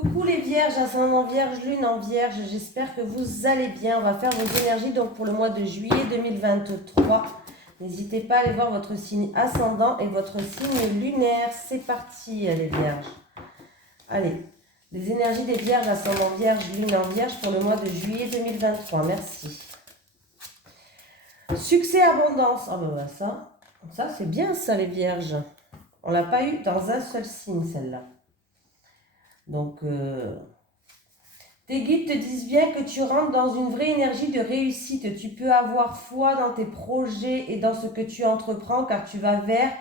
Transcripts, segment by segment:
Coucou les vierges, ascendant vierge, lune en vierge, j'espère que vous allez bien. On va faire vos énergies donc pour le mois de juillet 2023. N'hésitez pas à aller voir votre signe ascendant et votre signe lunaire. C'est parti les vierges. Allez, les énergies des vierges, ascendant vierge, lune en vierge pour le mois de juillet 2023. Merci. Succès, abondance. Ah ben ça c'est bien ça les vierges. On l'a pas eu dans un seul signe celle-là. Donc, tes guides te disent bien que tu rentres dans une vraie énergie de réussite. Tu peux avoir foi dans tes projets et dans ce que tu entreprends car tu vas vers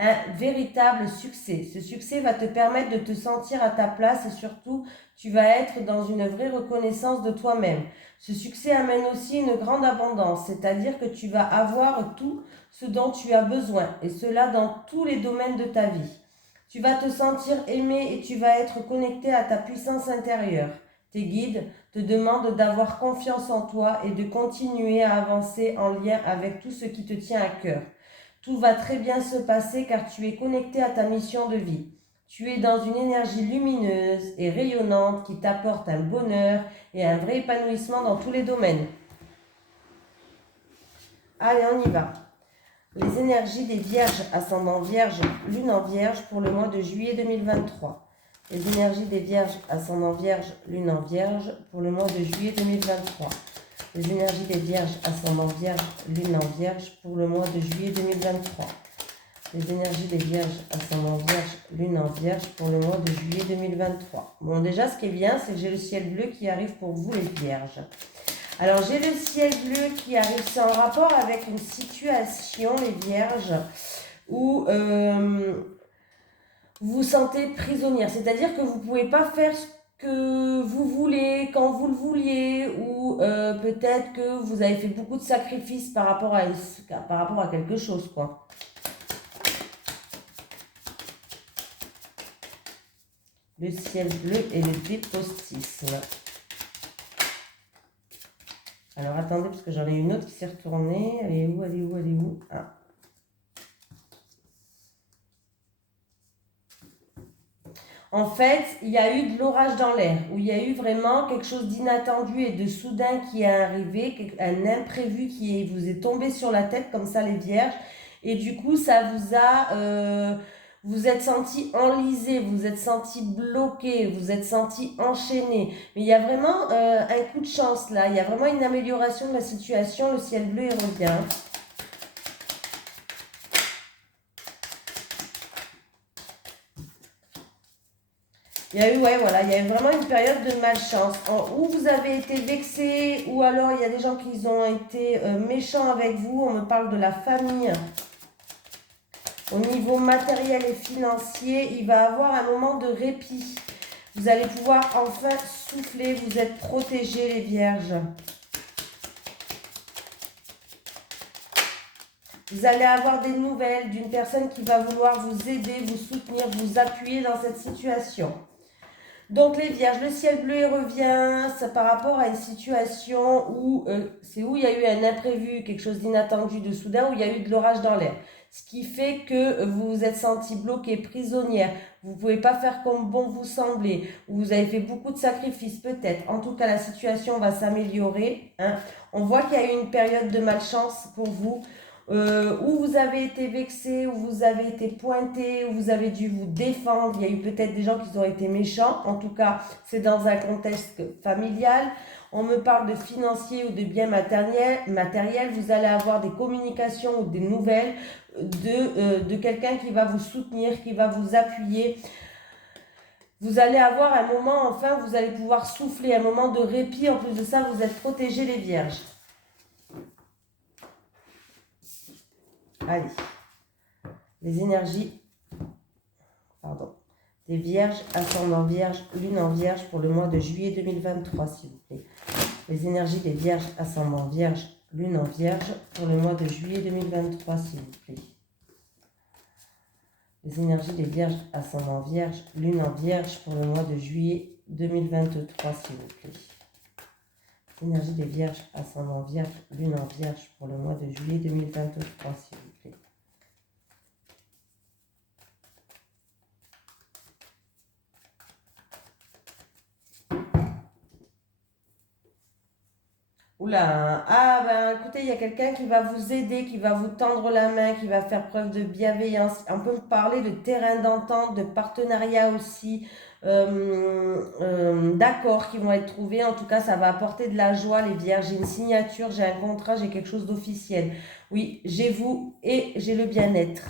un véritable succès. Ce succès va te permettre de te sentir à ta place et surtout, tu vas être dans une vraie reconnaissance de toi-même. Ce succès amène aussi une grande abondance, c'est-à-dire que tu vas avoir tout ce dont tu as besoin et cela dans tous les domaines de ta vie. Tu vas te sentir aimé et tu vas être connecté à ta puissance intérieure. Tes guides te demandent d'avoir confiance en toi et de continuer à avancer en lien avec tout ce qui te tient à cœur. Tout va très bien se passer car tu es connecté à ta mission de vie. Tu es dans une énergie lumineuse et rayonnante qui t'apporte un bonheur et un vrai épanouissement dans tous les domaines. Allez, on y va. Les énergies des vierges, ascendant vierge, lune en vierge pour le mois de juillet 2023. Les énergies des vierges, ascendant vierge, lune en vierge pour le mois de juillet 2023. Les énergies des vierges, ascendant vierge, lune en vierge pour le mois de juillet 2023. Les énergies des vierges, ascendant vierge, lune en vierge pour le mois de juillet 2023. Bon, déjà, ce qui est bien, c'est que j'ai le ciel bleu qui arrive pour vous, les vierges. Alors, j'ai le ciel bleu qui arrive, c'est en rapport avec une situation, les vierges, où vous vous sentez prisonnière. C'est-à-dire que vous ne pouvez pas faire ce que vous voulez, quand vous le vouliez, ou peut-être que vous avez fait beaucoup de sacrifices par rapport à quelque chose, quoi. Le ciel bleu et le dépostisme. Alors, attendez, parce que j'en ai une autre qui s'est retournée. Elle est où, elle est où, elle est où? Ah. En fait, il y a eu de l'orage dans l'air, où il y a eu vraiment quelque chose d'inattendu et de soudain qui est arrivé, un imprévu qui vous est tombé sur la tête, comme ça les vierges, et du coup, ça vous a... vous êtes senti enlisé, vous êtes senti bloqué, vous êtes senti enchaîné. Mais il y a vraiment un coup de chance là, il y a vraiment une amélioration de la situation, le ciel bleu il revient. Il y a eu, ouais, voilà, il y a eu vraiment une période de malchance où vous avez été vexé, ou alors il y a des gens qui ont été méchants avec vous. On me parle de la famille. Au niveau matériel et financier, il va y avoir un moment de répit. Vous allez pouvoir enfin souffler, vous êtes protégés les vierges. Vous allez avoir des nouvelles d'une personne qui va vouloir vous aider, vous soutenir, vous appuyer dans cette situation. Donc les vierges, le ciel bleu revient, ça par rapport à une situation où où il y a eu un imprévu, quelque chose d'inattendu de soudain, où il y a eu de l'orage dans l'air. Ce qui fait que vous vous êtes senti bloqué, prisonnière, vous ne pouvez pas faire comme bon vous semblez, vous avez fait beaucoup de sacrifices peut-être. En tout cas, la situation va s'améliorer. Hein. On voit qu'il y a eu une période de malchance pour vous. Où vous avez été vexé, où vous avez été pointé, où vous avez dû vous défendre. Il y a eu peut-être des gens qui ont été méchants. En tout cas, c'est dans un contexte familial. On me parle de financier ou de biens matériels. Vous allez avoir des communications ou des nouvelles de quelqu'un qui va vous soutenir, qui va vous appuyer. Vous allez avoir un moment, enfin, vous allez pouvoir souffler, un moment de répit. En plus de ça, vous êtes protégés les vierges. Allez, les énergies, des vierges, ascendant vierge, lune en vierge pour le mois de juillet 2023, s'il vous plaît. Les énergies des vierges, ascendant vierge, lune en vierge pour le mois de juillet 2023, s'il vous plaît. Les énergies des vierges, ascendant vierge, lune en vierge pour le mois de juillet 2023, s'il vous plaît. Énergie des vierges, ascendant vierge, lune en vierge pour le mois de juillet 2023, s'il vous plaît. Oula, ah ben écoutez, il y a quelqu'un qui va vous aider, qui va vous tendre la main, qui va faire preuve de bienveillance. On peut me parler de terrain d'entente, de partenariat aussi, d'accords qui vont être trouvés. En tout cas, ça va apporter de la joie, les vierges. J'ai une signature, j'ai un contrat, j'ai quelque chose d'officiel. Oui, j'ai vous et j'ai le bien-être.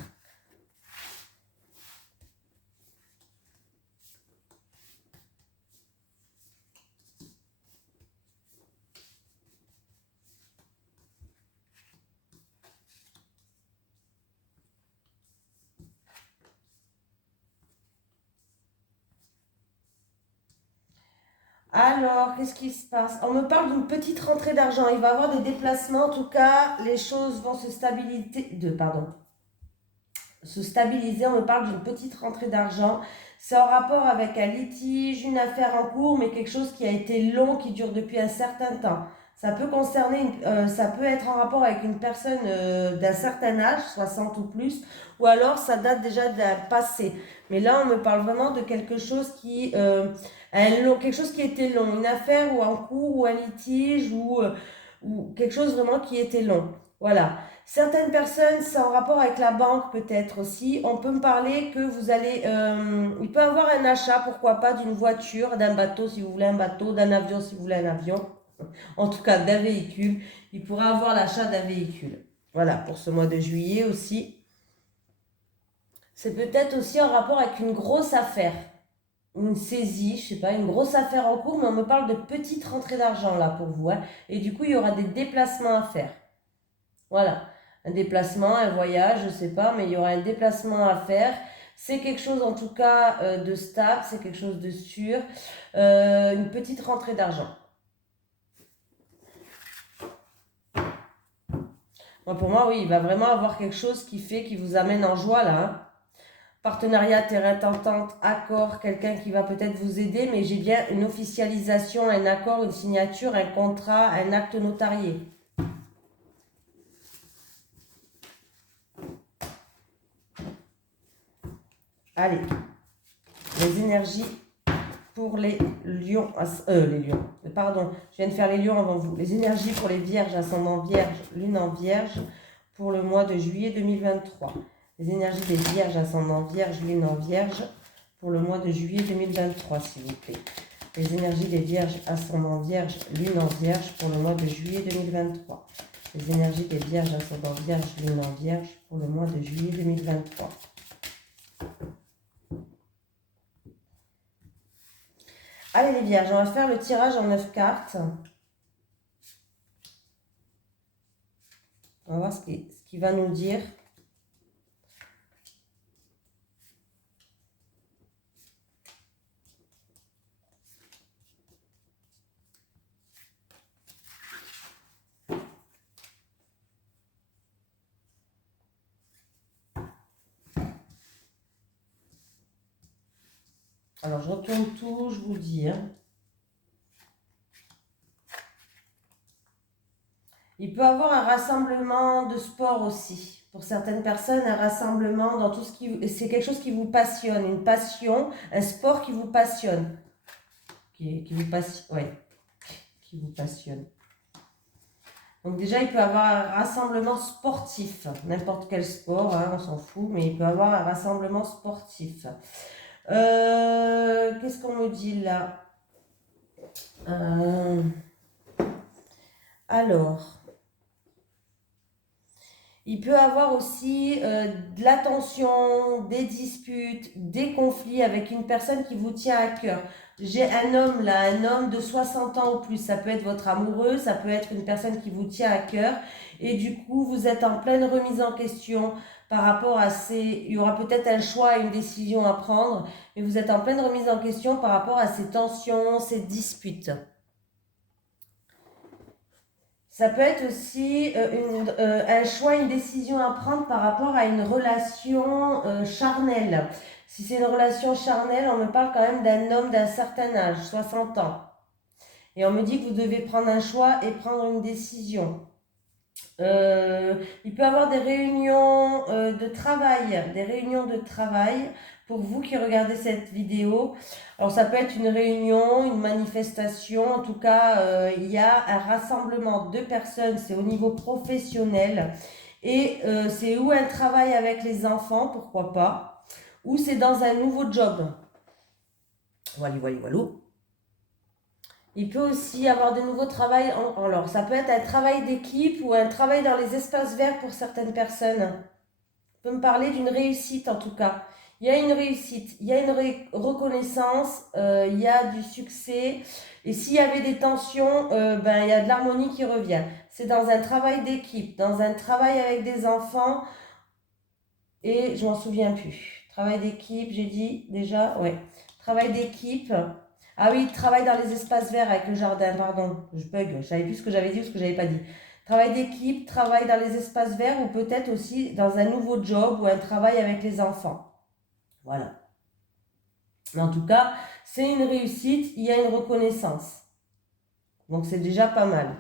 Alors, qu'est-ce qui se passe? On me parle d'une petite rentrée d'argent. Il va y avoir des déplacements. En tout cas, les choses vont se stabiliser. On me parle d'une petite rentrée d'argent. C'est en rapport avec un litige, une affaire en cours, mais quelque chose qui a été long, qui dure depuis un certain temps. Ça peut être en rapport avec une personne d'un certain âge, 60 ou plus, ou alors ça date déjà d'un passé. Mais là, on me parle vraiment de quelque chose quelque chose qui était long, une affaire ou en cours ou un litige ou quelque chose vraiment qui était long. Voilà. Certaines personnes, c'est en rapport avec la banque peut-être aussi. On peut me parler que il peut avoir un achat, pourquoi pas, d'une voiture, d'un bateau si vous voulez un bateau, d'un avion si vous voulez un avion. En tout cas, d'un véhicule. Il pourra avoir l'achat d'un véhicule. Voilà, pour ce mois de juillet aussi. C'est peut-être aussi en rapport avec une grosse affaire. Une saisie, je sais pas, une grosse affaire en cours, mais on me parle de petites rentrées d'argent là pour vous, hein. Et du coup, il y aura des déplacements à faire. Voilà, un déplacement, un voyage, je sais pas, mais il y aura un déplacement à faire. C'est quelque chose en tout cas de stable, c'est quelque chose de sûr. Une petite rentrée d'argent. Pour moi, oui, il va vraiment avoir quelque chose qui vous amène en joie là, hein. Partenariat, terrain d'entente, accord, quelqu'un qui va peut-être vous aider, mais j'ai bien une officialisation, un accord, une signature, un contrat, un acte notarié. Allez, les énergies pour les lions, pardon, je viens de faire les lions avant vous. Les énergies pour les vierges, ascendant vierge, lune en vierge, pour le mois de juillet 2023. Les énergies des vierges, ascendant vierge, lune en vierge, pour le mois de juillet 2023, s'il vous plaît. Les énergies des vierges, ascendant vierge, lune en vierge, pour le mois de juillet 2023. Les énergies des vierges, ascendant vierge, lune en vierge, pour le mois de juillet 2023. Allez les vierges, on va faire le tirage en 9 cartes. On va voir ce qu'il va nous dire. Alors, je retourne tout, je vous dis, hein. Il peut avoir un rassemblement de sport aussi. Pour certaines personnes, un rassemblement dans tout ce qui... C'est quelque chose qui vous passionne, une passion, un sport qui vous passionne. Qui vous passionne, ouais, qui vous passionne. Donc déjà, il peut avoir un rassemblement sportif. N'importe quel sport, hein, on s'en fout, mais il peut avoir un rassemblement sportif. Qu'est-ce qu'on me dit là? Alors, il peut avoir aussi de la tension, des disputes, des conflits avec une personne qui vous tient à cœur. J'ai un homme là, un homme de 60 ans ou plus. Ça peut être votre amoureux, ça peut être une personne qui vous tient à cœur. Et du coup, vous êtes en pleine remise en question par rapport à Il y aura peut-être un choix et une décision à prendre, mais vous êtes en pleine remise en question par rapport à ces tensions, ces disputes. Ça peut être aussi un choix, une décision à prendre par rapport à une relation charnelle. Si c'est une relation charnelle, on me parle quand même d'un homme d'un certain âge, 60 ans. Et on me dit que vous devez prendre un choix et prendre une décision. Il peut y avoir des réunions de travail, pour vous qui regardez cette vidéo. Alors ça peut être une réunion, une manifestation, en tout cas il y a un rassemblement de personnes, c'est au niveau professionnel et c'est ou un travail avec les enfants, pourquoi pas, ou c'est dans un nouveau job. Voilà, voilà, voilà. Il peut aussi avoir de nouveaux travails, alors ça peut être un travail d'équipe ou un travail dans les espaces verts pour certaines personnes. On peut me parler d'une réussite en tout cas. Il y a une réussite, il y a une reconnaissance, il y a du succès. Et s'il y avait des tensions, ben, il y a de l'harmonie qui revient. C'est dans un travail d'équipe, dans un travail avec des enfants. Et je m'en souviens plus. Travail d'équipe, j'ai dit déjà, ouais. Travail d'équipe. Ah oui, travail dans les espaces verts avec le jardin, pardon. Je bug, je savais plus ce que j'avais dit ou ce que j'avais pas dit. Travail d'équipe, travail dans les espaces verts ou peut-être aussi dans un nouveau job ou un travail avec les enfants. Voilà. Mais en tout cas, c'est une réussite, il y a une reconnaissance. Donc c'est déjà pas mal.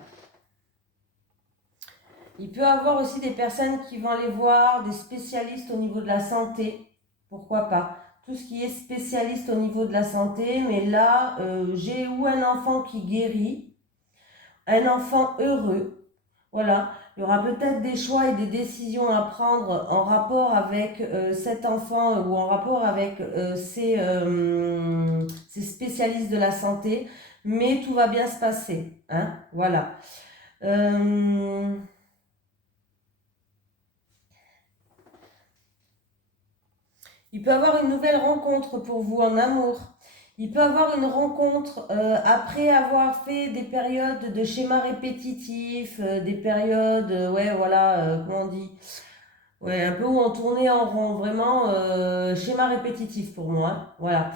Il peut y avoir aussi des personnes qui vont aller voir des spécialistes au niveau de la santé. Pourquoi pas? Tout ce qui est spécialiste au niveau de la santé. Mais là, j'ai ou un enfant qui guérit, un enfant heureux. Voilà. Il y aura peut-être des choix et des décisions à prendre en rapport avec cet enfant ou en rapport avec ces spécialistes de la santé. Mais tout va bien se passer. Hein? Voilà. Il peut y avoir une nouvelle rencontre pour vous en amour. Il peut y avoir une rencontre après avoir fait des périodes de schéma répétitif, des périodes, ouais, voilà, comment on dit, ouais, un peu où on tournait en rond, vraiment schéma répétitif pour moi, hein, voilà.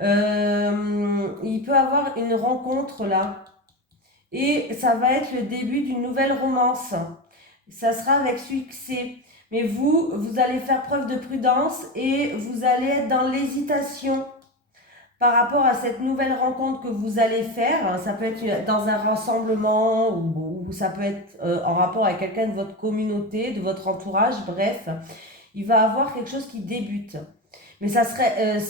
Il peut y avoir une rencontre là, et ça va être le début d'une nouvelle romance. Ça sera avec succès. Mais vous allez faire preuve de prudence et vous allez être dans l'hésitation par rapport à cette nouvelle rencontre que vous allez faire. Ça peut être dans un rassemblement ou ça peut être en rapport avec quelqu'un de votre communauté, de votre entourage. Bref, il va avoir quelque chose qui débute. Mais ça serait,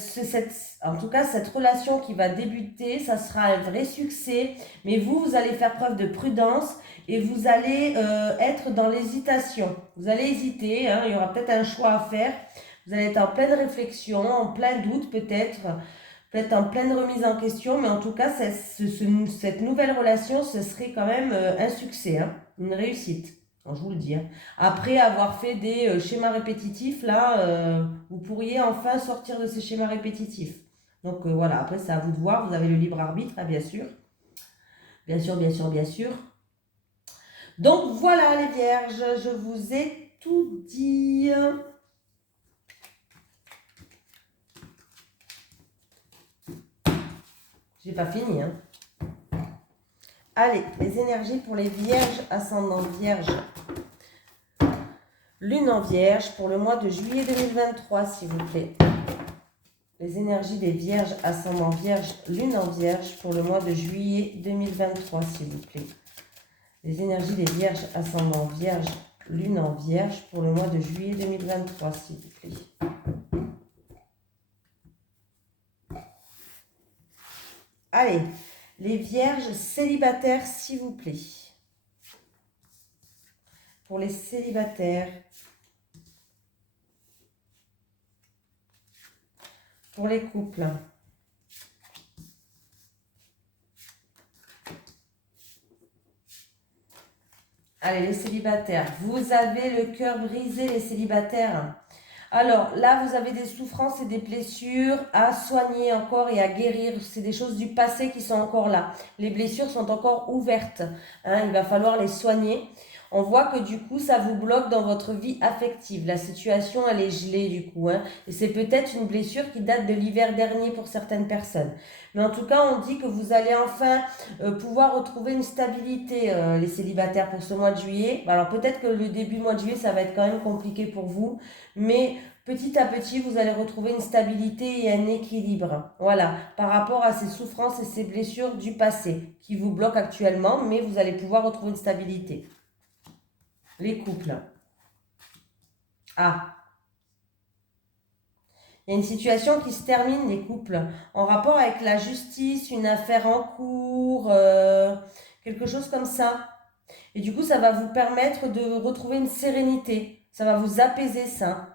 en tout cas, cette relation qui va débuter, ça sera un vrai succès. Mais vous allez faire preuve de prudence et vous allez être dans l'hésitation. Vous allez hésiter, hein, il y aura peut-être un choix à faire. Vous allez être en pleine réflexion, en plein doute peut-être en pleine remise en question. Mais en tout cas, cette nouvelle relation, ce serait quand même un succès, hein, une réussite. Je vous le dis. Hein. Après avoir fait des schémas répétitifs, là, vous pourriez enfin sortir de ces schémas répétitifs. Donc voilà, après c'est à vous de voir, vous avez le libre arbitre, hein, bien sûr. Bien sûr, bien sûr, bien sûr. Donc voilà les vierges, je vous ai tout dit. J'ai pas fini, hein. Allez, les énergies pour les vierges, ascendant vierge. Lune en vierge pour le mois de juillet 2023, s'il vous plaît. Les énergies des vierges, ascendant vierge, lune en vierge pour le mois de juillet 2023, s'il vous plaît. Les énergies des vierges, ascendant vierge, lune en vierge pour le mois de juillet 2023, s'il vous plaît. Allez, les vierges célibataires, s'il vous plaît. Pour les célibataires. Pour les couples. Allez, les célibataires. Vous avez le cœur brisé, les célibataires. Alors là, vous avez des souffrances et des blessures à soigner encore et à guérir. C'est des choses du passé qui sont encore là. Les blessures sont encore ouvertes. Hein, il va falloir les soigner. On voit que du coup, ça vous bloque dans votre vie affective. La situation, elle est gelée du coup. Hein, et c'est peut-être une blessure qui date de l'hiver dernier pour certaines personnes. Mais en tout cas, on dit que vous allez enfin pouvoir retrouver une stabilité, les célibataires, pour ce mois de juillet. Alors peut-être que le début du mois de juillet, ça va être quand même compliqué pour vous. Mais petit à petit, vous allez retrouver une stabilité et un équilibre. Voilà, par rapport à ces souffrances et ces blessures du passé qui vous bloquent actuellement, mais vous allez pouvoir retrouver une stabilité. Les couples. Ah. Il y a une situation qui se termine, les couples, en rapport avec la justice, une affaire en cours, quelque chose comme ça. Et du coup, ça va vous permettre de retrouver une sérénité. Ça va vous apaiser ça.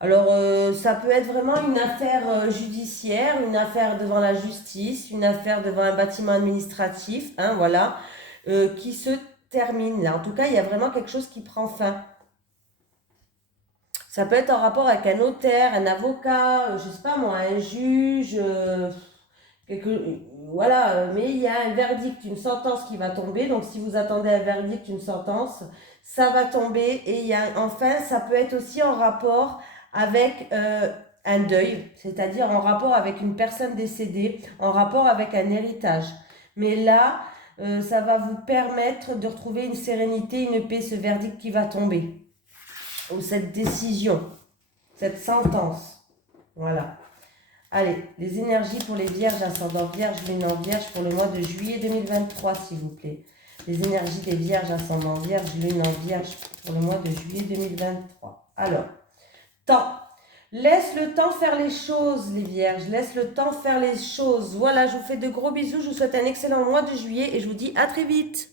Alors, ça peut être vraiment une affaire judiciaire, une affaire devant la justice, une affaire devant un bâtiment administratif, hein, voilà, qui se termine là. En tout cas, il y a vraiment quelque chose qui prend fin. Ça peut être en rapport avec un notaire, un avocat, je sais pas moi, un juge, voilà, mais il y a un verdict, une sentence qui va tomber. Donc si vous attendez un verdict, une sentence, ça va tomber. Et enfin, ça peut être aussi en rapport avec un deuil, c'est-à-dire en rapport avec une personne décédée, en rapport avec un héritage. Mais là, ça va vous permettre de retrouver une sérénité, une paix, ce verdict qui va tomber. Ou cette décision, cette sentence. Voilà. Allez, les énergies pour les vierges, ascendant vierge, lune en vierge pour le mois de juillet 2023, s'il vous plaît. Les énergies des vierges, ascendant vierge, lune en vierge pour le mois de juillet 2023. Alors, temps. Laisse le temps faire les choses, les vierges. Laisse le temps faire les choses. Voilà, je vous fais de gros bisous. Je vous souhaite un excellent mois de juillet et je vous dis à très vite.